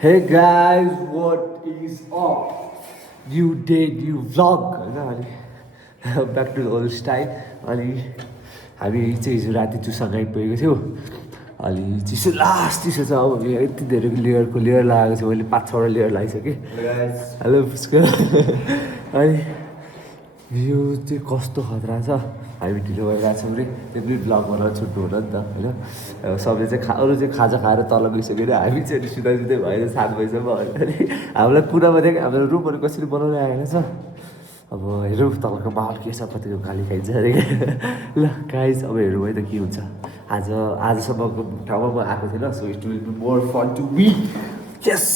Hey guys, what is up? New day, new vlog होइन अनि back to the old style अनि हामी चाहिँ हिजो राति चुसँग आइपुगेको थियौँ अनि चिसो लास्ट चिसो छ अब यति धेरै लेयर लगाएको छु मैले 5-6वटा लेयर लगाइसकेँ हेलो पुस्को अनि यो चाहिँ कस्तो खतरा छ हामी ढिलो भइरहेको छौँ अरे त्यो पनि भ्लग बनाएर छुट्नु होला नि त होइन अब सबले चाहिँ अरू चाहिँ खाजा खाएर तल गइसकेर हामी चाहिँ सिधै भएर 7 बजीसम्म अनि हामीलाई कुरामा चाहिँ हाम्रो रुमहरू कसरी बनाउँदै आएको छ अब हेरौँ तपाईँको माहौल के छ कतिको गाली खाइन्छ अरे ल गाइज अब हेरौँ है त के हुन्छ आजसम्मको ठाउँमा म आएको थिएन so it will be more fun to me yes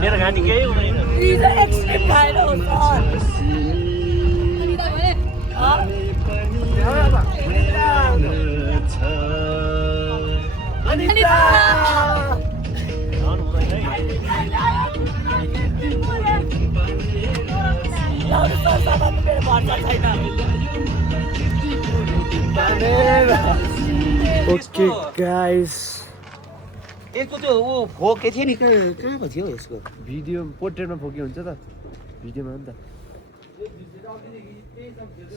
मेरो गाडी केही हुँदैन ओके गाइस यसको त्यो ऊ फोके थियो नि कहाँ भयो यसको भिडियो पोर्ट्रेटमा फोके हुन्छ त भिडियोमा हो नि त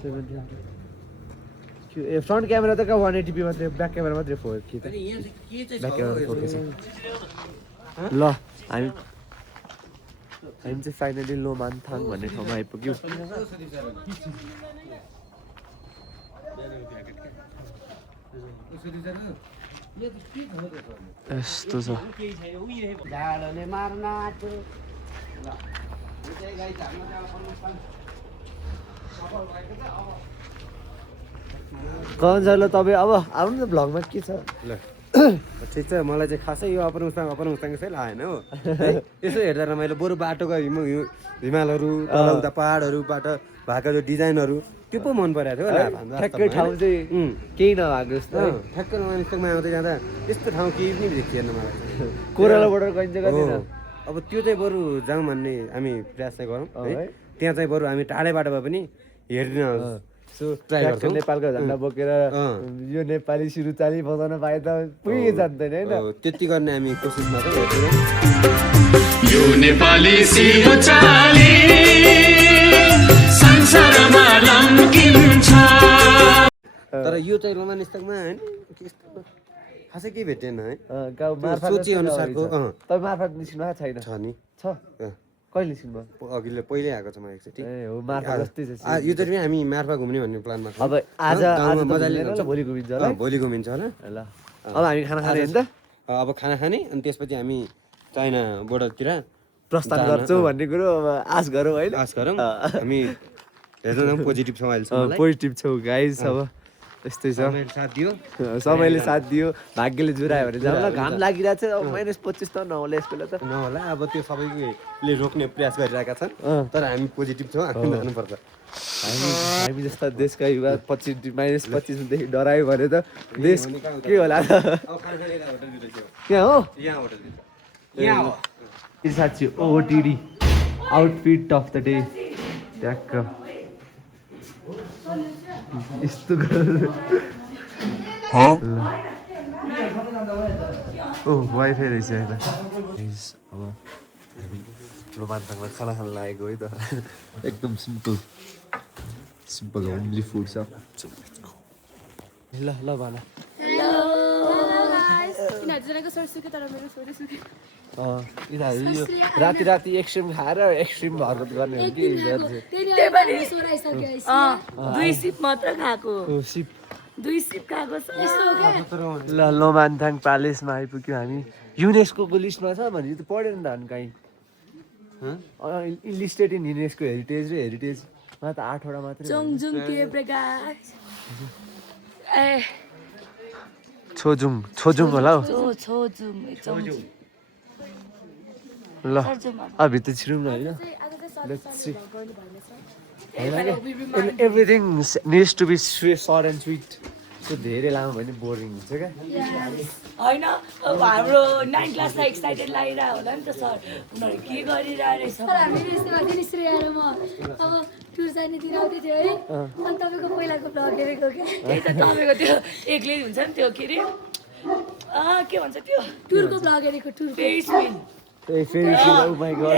720 ए फ्रन्ट क्यामेरा त कहाँ 180p मात्रै ब्याक क्यामेरा मात्रै फोके त ब्याक क्यामेरा फोके छ ल हामी चाहिँ फाइनली लोमान्थाङ भन्ने ठाउँमा आइपुग्यौँ यस्तो छ कहाँ छ ल तपाईँ अब आउनु न भ्लगमा के छ ल ठिक छ मलाई चाहिँ खासै यो अपर मुस्ताङ चाहिँ लागेन हो यसो हेर्दा रमाइलो बरु बाटोको हिमालहरू तल उता पाहाडहरूबाट भएको जो डिजाइनहरू त्यो पो मन परेको थियो ठ्याक्कै ठाउँ चाहिँ केही नभएको जस्तो ठ्याक्कै नमानिस्तोकमा आउँदै जाँदा यस्तो ठाउँ केही पनि देखिएन मलाई कोराला बोर्डर कहिन्छ कति अब त्यो चाहिँ बरु जाउँ भन्ने हामी प्रयास चाहिँ गरौँ है त्यहाँ चाहिँ बरु हामी टाढैबाट भए पनि हेर्दिन सो ट्राई गर्छौँ नेपालको झन्डा बोकेर यो नेपाली सुरुचाली बजाउन पाए त पुगेको जान्दैन होइन त्यति गर्ने हामी कोसिसमा छौँ यो नेपाली सिरुचाली संसारमा लम्किन्छ तर यो चाहिँ रोमानिस्ताकमा होइन खासै केही भेटेन है गाउँ मार्फत सोचे अनुसारको तपाईँ मार्फत निस्किनु भएको छैन छ नि छ कहिले निस्किनु भयो अघिल्लो पहिल्यै आएको छ म एकचोटि ए हो मार्फत जस्तै छ यो चोटि हामी मार्फा घुम्ने भन्ने प्लानमा छौँ अब आज मजाले भोलि घुमिन्छ होला भोलि घुमिन्छ होला ल अब हामी खाना खाने होइन त अब खाना खाने अनि त्यसपछि हामी चाइना बोर्डरतिर प्रस्थान गर्छौँ भन्ने कुरो अब आश गरौँ होइन आश गरौँ हामी हेर्नु पोजिटिभ छौँ अहिलेसम्म पोजिटिभ छौँ गाइज अब यस्तै छ साथ दियो समयले साथ दियो भाग्यले जुरायो भने जाउँ ल घाम लागिरहेको छ अब -25 त नहोला यसको त नहोला अब त्यो सबैले रोक्ने प्रयास गरिरहेका छन् तर हामी पोजिटिभ छौँ हामी जानुपर्छ हामी जस्ता देशका युवा 25 देखि डरायो भने त देश के होला त यहाँ हो यहाँ हो साँच्ची ओटिडी आउटफिट अफ द डे ट्याक्क यस्तो ओ वाइफाई रहेछ यता अब रोमान्थाङमा खाना खान लागेको है त एकदम सिम्पल होमली फुड छ ल ल भन यिनीहरू यो राति एक्सट्रिम खाएर एक्सट्रिम हरकत गर्ने हो कि दुई सिप मात्र खाएको सिप दुई सिप खाएको छ ल लोमान्थाङ प्यालेसमा आइपुग्यो हामी युनेस्को लिस्टमा छ भने त पढेन त हामी कहीँ लिस्टेड इन युनेस्को हेरिटेज र हेरिटेज मलाई त 8 वटा मात्रै चोङजुङ के प्रकाश ए छोजुङ होला हौ छोजुङ चोङजुङ ल भित्र छिरौँ न होइन everything needs to be short and sweet त्यो धेरै लामो भने बोरिङ हुन्छ क्या होइन अब हाम्रो 9 क्लासलाई एक्साइटेड लागिरहेको होला नि त सर उनीहरू के गरिरहेको रहेछ सर हामीले यस्तो भएको नि श्रेय र म अब टुर जानेतिर आउँदै थियो है अनि तपाईँको पहिलाको भ्लग हेरेको क्या त्यही त तपाईँको त्यो एक्लै हुन्छ नि त्यो के अरे के भन्छ त्यो टुरको भ्लग हेरेको टुरको फेरि स्पिन ए फेरि ओ माय गॉड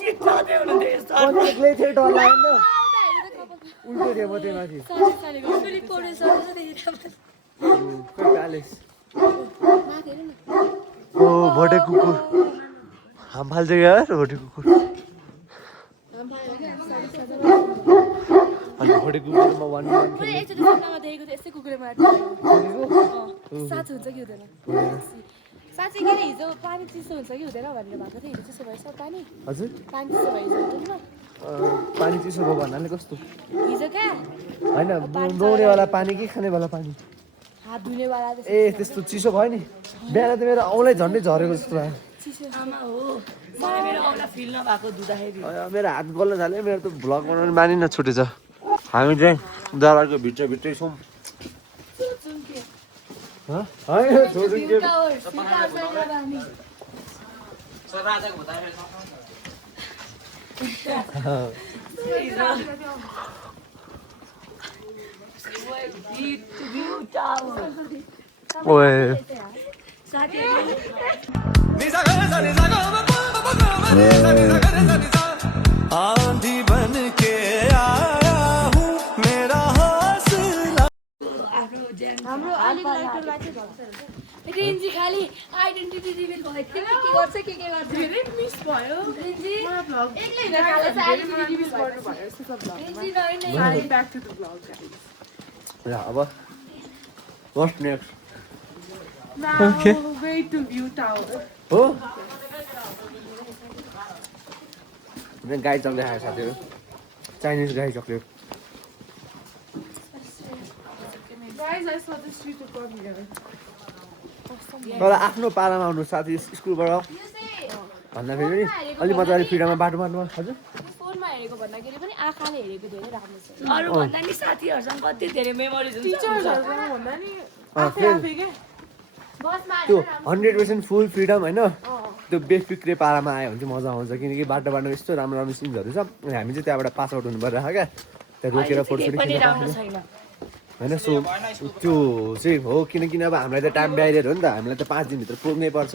चित्तै हुनुहुन्थ्यो सर एक्लै थियो डर लाग्यो नि त उल्टो थियो म त्यो माथि फेरि पौडेल सर जस्तो देखिरहेको प्यालेस ओ भोटे कुकुर हाम फाल्छ यार भोटे कुकुर अनि भोटे कुकुरमा वान एकचोटि सपनामा देखेको थियो यस्तै कुकुरले मलाई साँचो हुन्छ कि हुँदैन साँच्चै के अरे हिजो पानी चिसो हुन्छ कि हुँदैन भनेर भएको थियो हिजो चिसो भएछ पानी हजुर पानी चिसो भयो हिजो हुँदैन पानी चिसो भयो भन्नाले कस्तो हिजो क्या होइन नुहाउनेवाला पानी कि खानेवाला पानी हात धुनेवाला ए त्यस्तो चिसो भयो नि बिहान त मेरो औलै झन्डै झरेको जस्तो भयो आमा हो मलाई मेरो औँला फिल नभएको धुँदाखेरि मेरो हात गल्न थाल्यो मेरो त भ्लग बनाउनु मानि नछुटेछ हामी चाहिँ दादाको भित्रभित्रै छौँ होइन छोजुङ के ओए आंधी बन के आया हूँ मेरा हौसला हाम्रो अलिक लाइटरलाई चाहिँ भन्छ रेन्जी खाली आइडेन्टिटी रिभिल भयो के गर्छ के गर्छ मिस भयो रेन्जी एक्लै नखाले आइडेन्टिटी रिभिल गर्नु भयो जस्तो सब रेन्जी नआइ back to the blog guys ल अब what next now way to view tower हो गाई चक्लेट खायो साथीहरू चाइनिज गाई chocolate guys I saw this street of here तर आफ्नो पारामा आउनु साथी स्कुलबाट भन्दाखेरि पनि अलिक मजाले फ्रिडममा बाटो बाटोमा हजुर फोनमा हेरेको भन्दाखेरि पनि आँखाले हेरेको धेरै राम्रो छ अरू भन्दा नि साथीहरूसँग कति धेरै मेमोरिज हुन्छ टिचर्सहरुसँग भन्दा नि आफै फेरि आफै के बसमा त्यो 100% फुल फ्रिडम होइन त्यो बेफिक्रे पारामा आयो भने चाहिँ मजा आउँछ किनकि बाटो बाटो यस्तो राम्रो राम्रो सिन्सहरू छ अनि हामी चाहिँ त्यहाँबाट पास आउट हुनु परिरहेको क्या त्यहाँ रोकेर फोटो केही पनि राम्रो छैन होइन सो त्यो चाहिँ हो किनकि अब हामीलाई त टाइम ब्यारियर हो नि त हामीलाई त 5 दिनभित्र पुग्नै पर्छ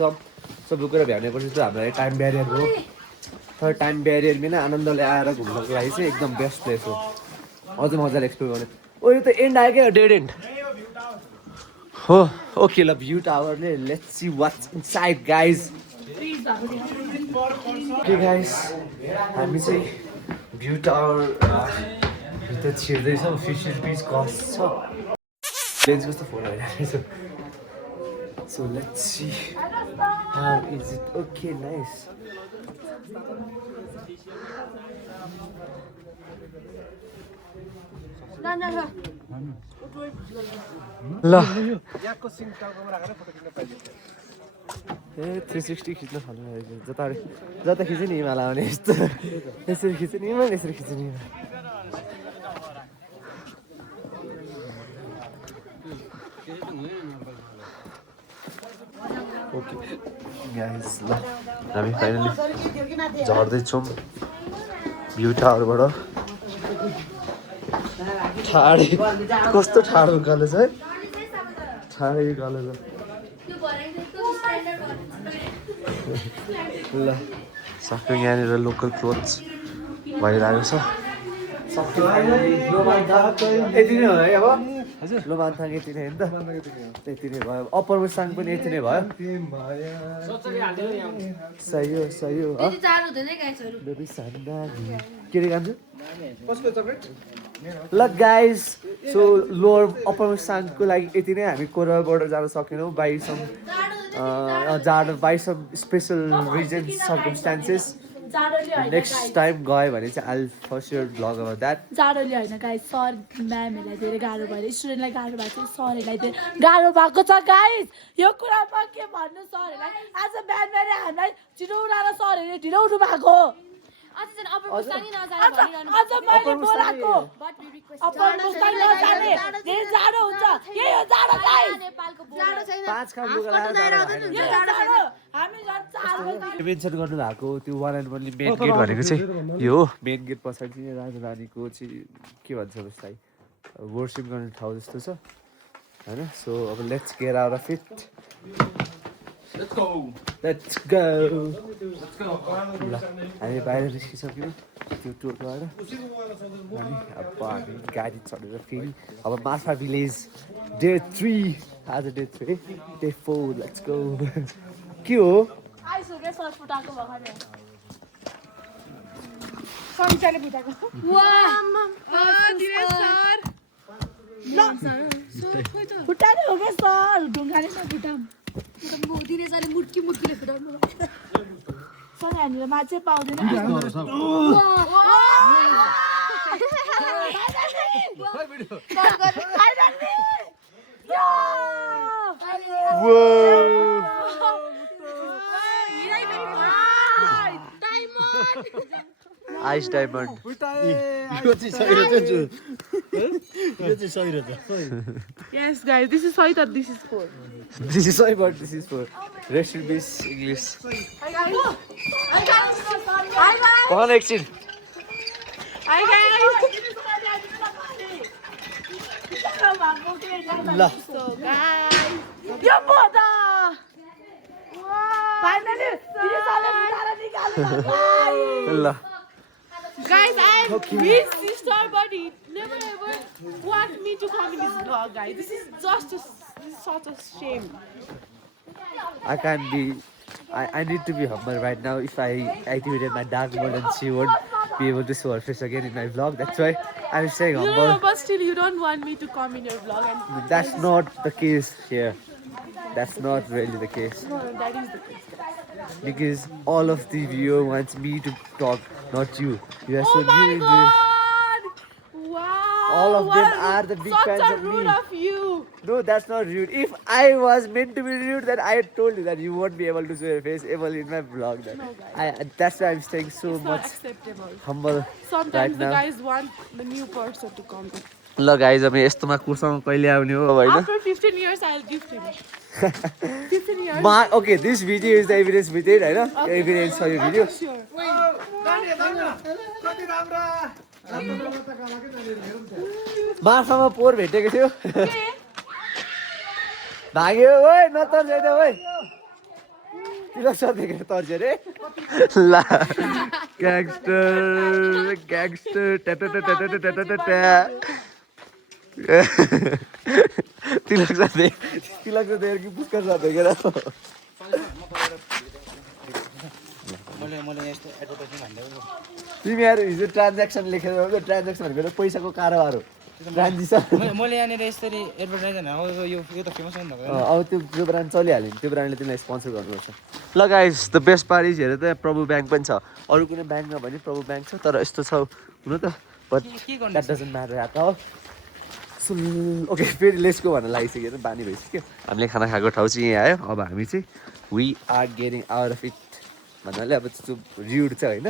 सबै कुरा भ्याउने पर्छ त्यो हामीलाई टाइम ब्यारियर हो तर टाइम ब्यारियर बिना आनन्दले आएर घुम्नको लागि चाहिँ एकदम बेस्ट प्लेस हो अझ मजाले एक्सप्लोर गर्ने ओ यो त एन्ड आयो क्या डेड एन्ड हो ओके ल भ्यू टावरले let's see what's inside guys okay guys हामी चाहिँ भ्यू टावर भित्र छिर्दैछौँ 50 रुपिस कस्ट छ लेन्स कस्तो फोन आइरहेको छ so let's see how is it okay nice ल ए 360 खिच्न थाल्नु जता जता खिच्यो नि हिमाल आउने यस्तो यसरी खिच्यो नि हिमाल यसरी खिच्यो नि ओके गाइस ल हामी फाइनली झर्दैछौँ भ्यू टावरबाट ठाडे कस्तो ठाडो कलेज है ठाडे कलेज ल सबै यहाँनिर लोकल क्लोथ्स भइरहेको छ यति नै हो है अब हजुर लोमान्थाङ यति नै हो नि त यति नै भयो अप्पर मुस्ताङ पनि यति नै भयो सही हो के रे गान्छु ल गाइस सो लोवर अप्पर मुस्ताङको लागि यति नै हामी कोराबाट जान सकेनौँ बाई सम जाडो by some special reason circumstances जाडोले होइन नेक्स्ट टाइम गयो भने चाहिँ I for sure vlog about that जाडोले होइन गाइस सर म्यामहरूलाई धेरै गाह्रो भयो स्टुडेन्टलाई गाह्रो भएको छ सरहरूलाई धेरै गाह्रो भएको छ गाइस यो कुरामा के भन्नु सरहरूलाई आज बिहान बिहानै हामीलाई छिटो उठाएर सरहरूले ढिलो उठ्नु भएको अझै चाहिँ अपर मुस्ताङै नजाने भनिरहनु आज मैले बोलाएको अपर मुस्ताङ नजाने धेरै जाडो हुन्छ यही हो जाडो गाइस नेपालको जाडो छैन 5 खाम लुगा लगाएर यो जाडो हामी झन् 4 बजे मेन्सन गर्नु भएको त्यो one and only main gate भनेको चाहिँ यो हो मेन गेट पछाडि चाहिँ राजा रानीको चाहिँ के भन्छ त्यसलाई वर्सिप गर्ने ठाउँ जस्तो छ होइन सो अब let's get out of it let's go ल हामी बाहिर निस्किसक्यौँ त्यो टोटोबाट अनि अब हामी गाडी चढेर फेरि अब माछा भिलेज डे 3 आज डे 3 डे 4 लेट्स गो के हो आइसक्यो सर फुटाएको भर्खरै फुटाने हो क्या सर ढुङ्गाले नफुटाम दिनेशले मुट्की मुट्कीले फुटाउनु सर हामीले माछै पाउँदैन ice diamond Yes, guys, this is Soy or this is for. This is sorry, but this is for rest in peace English. Come on, action. Hi, guys. ल So, guys. यो बोदा finally दिनेशले फुटाएर निकाल्यो ल Guys, I'm his sister, but he never ever want me to come in his vlog, guys. This is just such a shame. I can't be I need to be humble right now. If I activated my dark mode then she won't be able to show her face again in my vlog. That's why I'm staying No, humble. but still, you don't want me to come in your vlog, and That's not the case here. That's not really the case. no, that is the case. Because all of the viewer wants me to talk, not you. You are so Oh my new in this. God! Wow! All of them what are the big such fans a of rude me. of you. No, that's not rude. If I was meant to be rude, then I had told you that you won't be able to show your face ever in my vlog. Then. No, guys. That's why I'm staying so It's not much acceptable. humble Sometimes right the now. guys want the new person to come. ल guys अब यस्तोमा कुर्सँग कहिले आउने हो होइन After 15 years, I'll gift him. 15 years? Okay this video is the evidence with it होइन evidence छ यो भिडियो Okay, sure. मार्फामा पोहोर भेटेको थियो भाग्यो ओइ नतर्छ त ओइ तिलक सर देखेर तर्छ अरे ल ग्याङ्स्टर ग्याङ्स्टर तिलक सर देखेर कि पुष्कर सर देखेर तिमीहरू हिजो ट्रान्ज्याक्सन लेखेर ट्रान्ज्याक्सन भनेको पैसाको कारोबार हो ट्रान्जिसन मैले यहाँनिर यसरी एडभर्टाइज यो त फेमस हो नि त अब त्यो ब्रान्ड चलिहाल्यो नि त्यो ब्रान्डले तिमीलाई स्पोन्सर गर्नुपर्छ ल guys the best part is हेर त प्रभु ब्याङ्क पनि छ अरू कुनै ब्याङ्कमा भने प्रभु ब्याङ्क छ तर यस्तो छ हुन त but that doesn't matter at all so okay फेरि लेट्स गो भन्न लागिसक्यो बानी भइसक्यो हामीले खाना खाएको ठाउँ चाहिँ यहीँ आयो अब हामी चाहिँ we are getting out of it भन्नाले अब त्यस्तो रिउड छ होइन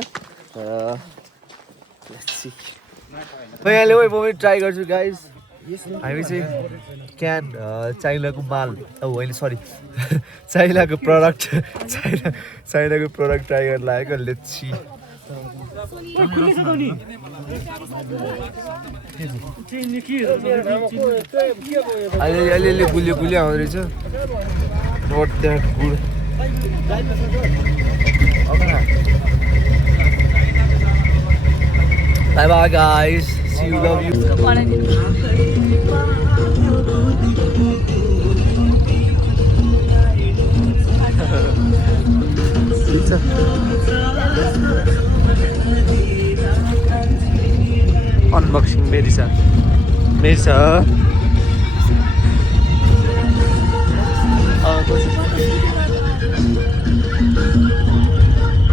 यहाँले ओइ म पनि ट्राई गर्छु गाइज हामी चाहिँ क्यान चाइनाको माल होइन सरी चाइनाको प्रडक्ट चाइनाको प्रडक्ट ट्राई गर्न लागेको लेट्स सी अलिअलि गुलियो गुलियो आउँदो रहेछ not that good Bye bye guys. See you, love you. Unboxing Melissa. Melissa.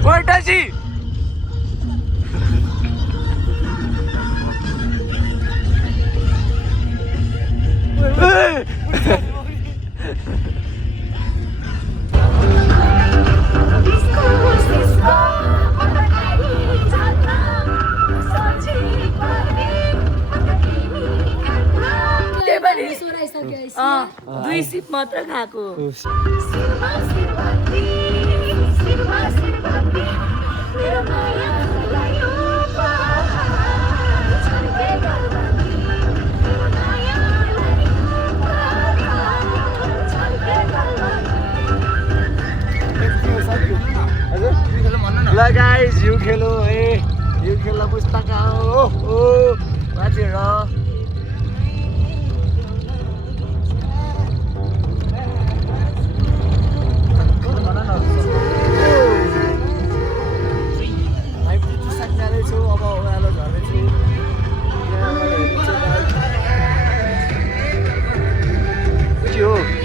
Where does he? दुई सिप मात्र खाएको ल गाइस यो खेलो है यो खेल्न पुस्तक हो माथि र अब ओह्रालो झर्दैछु के हो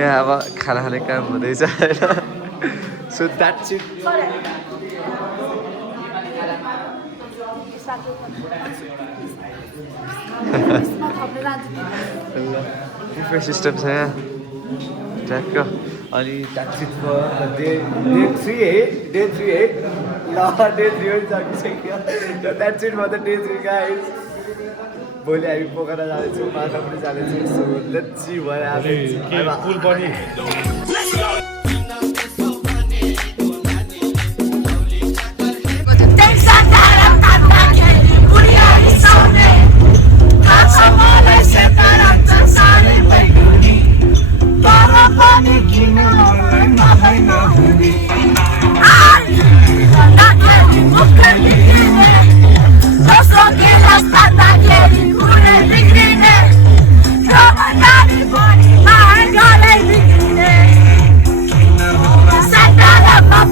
यहाँ अब खाना खाने काम हुँदैछ होइन so that's it buffet system छ यहाँ ट्र्याकको अनि द्याट्स इट फर डे 3 है डे 3 है ल डे 3 पनि सकिसक्यो that's it for the day 3 guys भोलि हामी पोखरा जाँदैछौँ माछा पनि जाँदैछौँ सो लेट्स सी भएर पुल पनि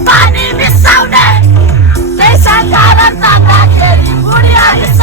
Pani mi saune, te sangaran tata keri, buri ali